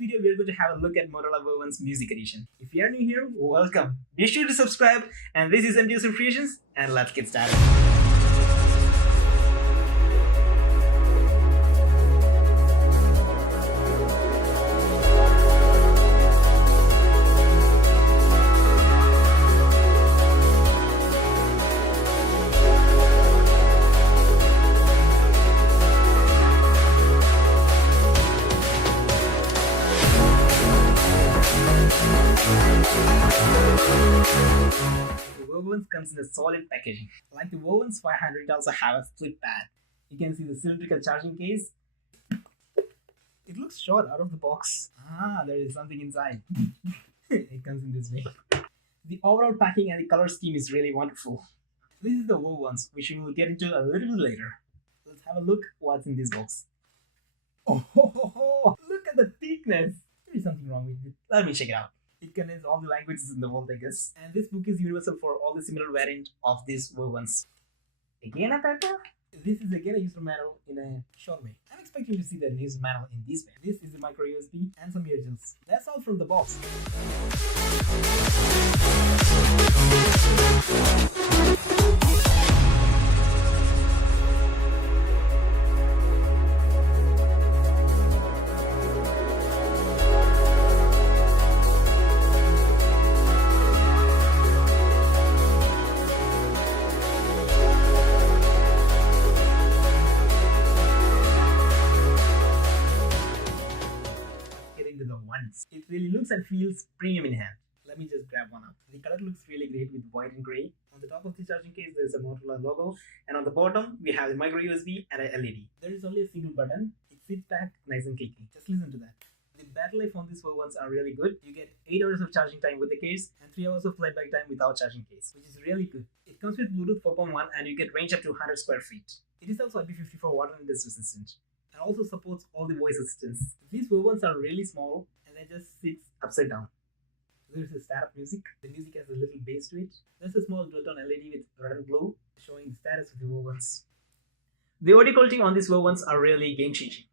video, we are going to have a look at Motorola Verve's Music Edition. If you are new here, welcome. Be sure to subscribe. And this is me.suraif, and let's get started. The Verve comes in a solid packaging. Like the Verve 500, it also have a flip pad. You can see the cylindrical charging case. It looks short out of the box. There is something inside. It comes in this way. The overall packing and the color scheme is really wonderful. This is the Verve, which we will get into a little bit later. Let's have a look what's in this box. Oh, look at the thickness. There is something wrong with it. Let me check it out. It contains all the languages in the world, I guess. And this book is universal for all the similar variant of these Verve. Again a paper? This is again a user manual in a short way. I'm expecting to see the user manual in this way. This is the micro USB and some ear gels. That's all from the box. It really looks and feels premium in hand. Let me just grab one up. The color looks really great with white and grey. On the top of the charging case there is a Motorola logo, and on the bottom we have the micro USB and a LED. There is only a single button. It sits back nice and clicky. Just listen to that. The battery life on these Verve are really good. You get 8 hours of charging time with the case and 3 hours of playback time without charging case, which is really good. It comes with Bluetooth 4.1 and you get range up to 100 square feet. It is also IP54 water and dust resistant, and also supports all the voice assistants. These Verve are really small and they just sit upside down. There is a startup music. The music has a little bass to it. There's a small built-on LED with red and blue showing the status of the Verve. The audio quality on these Verve are really game-changing.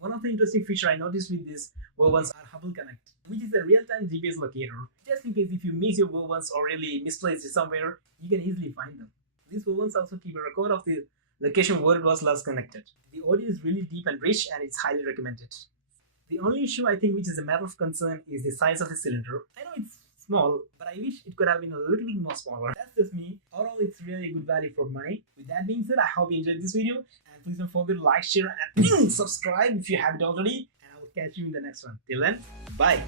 One of the interesting features I noticed with these Verve are Hubble Connect, which is a real-time GPS locator. Just in case if you miss your Verve or really misplaced it somewhere, you can easily find them. These Verve also keep a record of the location where it was last connected. The audio is really deep and rich, and it's highly recommended. The only issue I think which is a matter of concern is the size of the cylinder. I know it's small, but I wish it could have been a little bit more smaller. That's just me. Overall, it's really a good value for money. With that being said, I hope you enjoyed this video, and please don't forget to like, share, and subscribe if you haven't already. And I will catch you in the next one. Till then, bye.